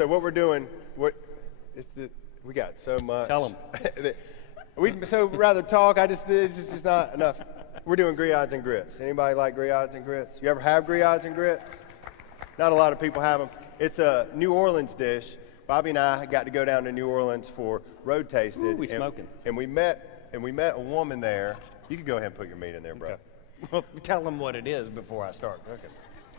So what we're doing, we got so much. Tell them. We'd so rather talk. It's just not enough. We're doing griots and grits. Anybody like griots and grits? You ever have griots and grits? Not a lot of people have them. It's a New Orleans dish. Bobby and I got to go down to New Orleans for road tasting. Ooh, we smoking. And we met a woman there. You can go ahead and put your meat in there, bro. Okay. Well, tell them what it is before I start cooking.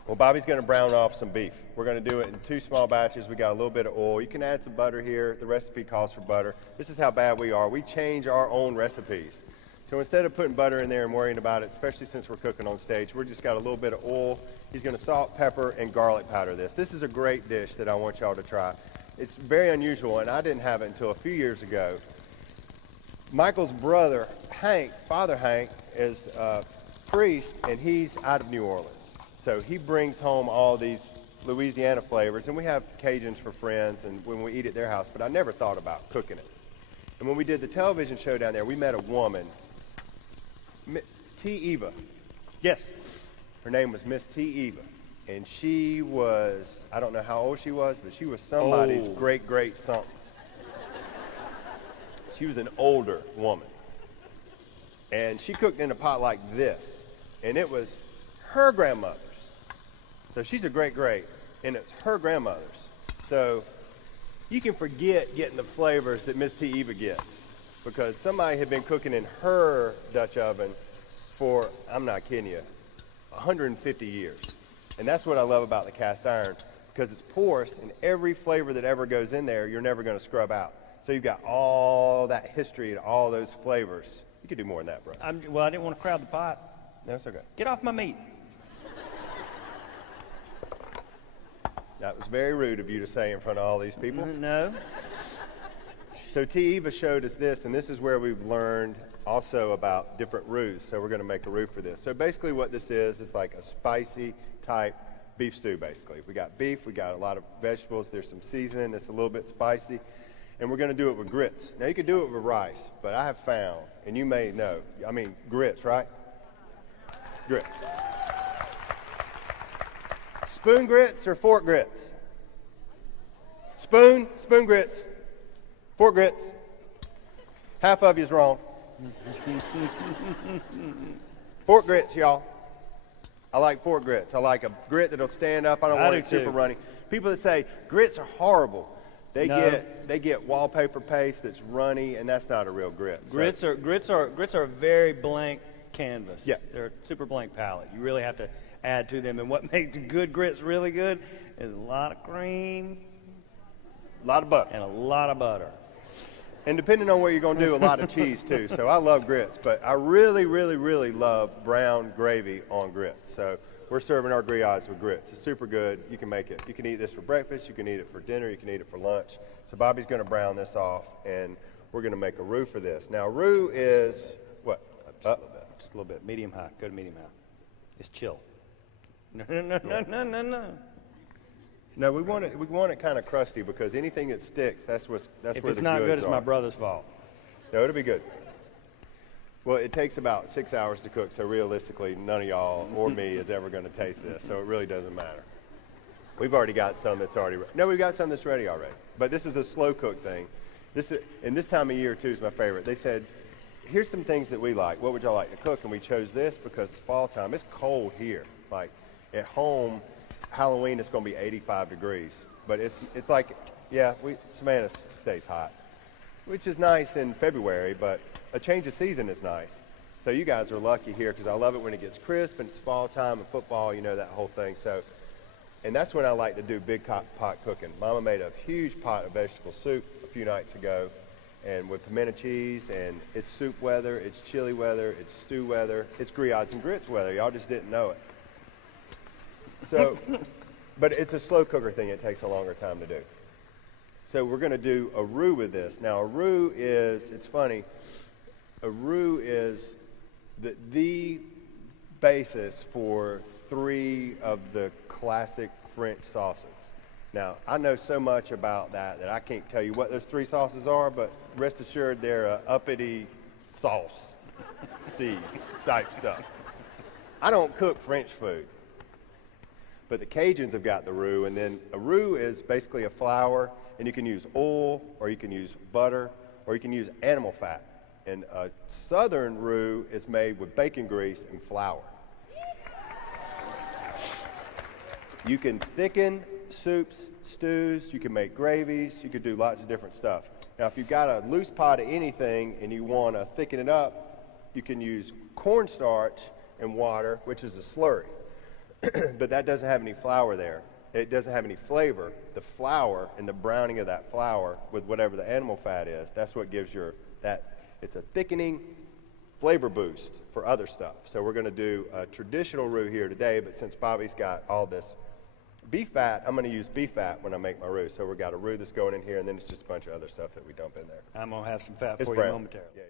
Well, Bobby's going to brown off some beef. We're going to do it in 2 small batches. We got a little bit of oil. You can add some butter here. The recipe calls for butter. This is how bad we are. We change our own recipes. So instead of putting butter in there and worrying about it, especially since we're cooking on stage, we're just got a little bit of oil. He's going to salt, pepper, and garlic powder this. This is a great dish that I want y'all to try. It's very unusual, and I didn't have it until a few years ago. Michael's brother, Hank, Father Hank, is a priest, and he's out of New Orleans. So he brings home all these Louisiana flavors, and we have Cajuns for friends and when we eat at their house, but I never thought about cooking it. And when we did the television show down there, we met a woman, T. Eva. Yes. Her name was Miss T. Eva, and she was, I don't know how old she was, but she was somebody's great something. She was an older woman. And she cooked in a pot like this, and it was her grandmother's. So she's a great, and it's her grandmother's. So you can forget getting the flavors that Miss T. Eva gets because somebody had been cooking in her Dutch oven for, I'm not kidding you, 150 years. And that's what I love about the cast iron because it's porous and every flavor that ever goes in there, you're never going to scrub out. So you've got all that history and all those flavors. You could do more than that, bro. Well, I didn't want to crowd the pot. No, it's okay. Get off my meat. That was very rude of you to say in front of all these people. No. So T. Eva showed us this, and this is where we've learned also about different roux. So we're going to make a roux for this. So basically what this is like a spicy type beef stew, basically. We got beef, we got a lot of vegetables, there's some seasoning, it's a little bit spicy, and we're going to do it with grits. Now you could do it with rice, but I have found, and you may know, grits, right? Grits. Spoon grits or fork grits? Spoon grits. Fork grits. Half of you's wrong. Fork grits, y'all. I like fork grits. I like a grit that'll stand up. I don't want it super runny. People that say grits are horrible, they get wallpaper paste that's runny, and that's not a real grit. Grits are a very blank canvas. Yeah. They're a super blank palette. You really have to add to them. And what makes good grits really good is a lot of cream. A lot of butter. And a lot of butter. And depending on what you're going to do, a lot of cheese too. So I love grits, but I really love brown gravy on grits. So we're serving our griots with grits. It's super good. You can make it. You can eat this for breakfast. You can eat it for dinner. You can eat it for lunch. So Bobby's going to brown this off, and we're going to make a roux for this. Now, roux is what? Just a little bit. Medium high. Go to medium high. It's chill. No. No, we want it kind of crusty because anything that sticks, that's where the goods are. If it's not good, it's my brother's fault. No, it'll be good. Well, it takes about 6 hours to cook, so realistically, none of y'all or me is ever going to taste this, so it really doesn't matter. We've already got some that's already ready. No, we've got some that's ready already. But this is a slow cook thing. And this time of year, too, is my favorite. They said, here's some things that we like. What would y'all like to cook? And we chose this because it's fall time. It's cold here. Like, at home, Halloween, it's going to be 85 degrees. But it's like, Savannah stays hot, which is nice in February, but a change of season is nice. So you guys are lucky here because I love it when it gets crisp and it's fall time and football, that whole thing. So, and that's when I like to do big pot cooking. Mama made a huge pot of vegetable soup a few nights ago, and with pimento cheese, and it's soup weather, it's chili weather, it's stew weather, it's griots and grits weather. Y'all just didn't know it. So, but it's a slow cooker thing. It takes a longer time to do. So we're going to do a roux with this. Now, a roux is, it's funny, a roux is the basis for 3 of the classic French sauces. Now, I know so much about that I can't tell you what those 3 sauces are, but rest assured they're a uppity sauce, type stuff. I don't cook French food. But the Cajuns have got the roux, and then a roux is basically a flour, and you can use oil, or you can use butter, or you can use animal fat. And a southern roux is made with bacon grease and flour. You can thicken soups, stews, you can make gravies, you could do lots of different stuff. Now, if you've got a loose pot of anything and you want to thicken it up, you can use cornstarch and water, which is a slurry. But that doesn't have any flour there. It doesn't have any flavor. The flour and the browning of that flour with whatever the animal fat is, that's what gives it's a thickening flavor boost for other stuff. So we're going to do a traditional roux here today, but since Bobby's got all this beef fat, I'm going to use beef fat when I make my roux. So we've got a roux that's going in here, and then it's just a bunch of other stuff that we dump in there. I'm going to have some fat It's for you brown. momentarily. Yeah.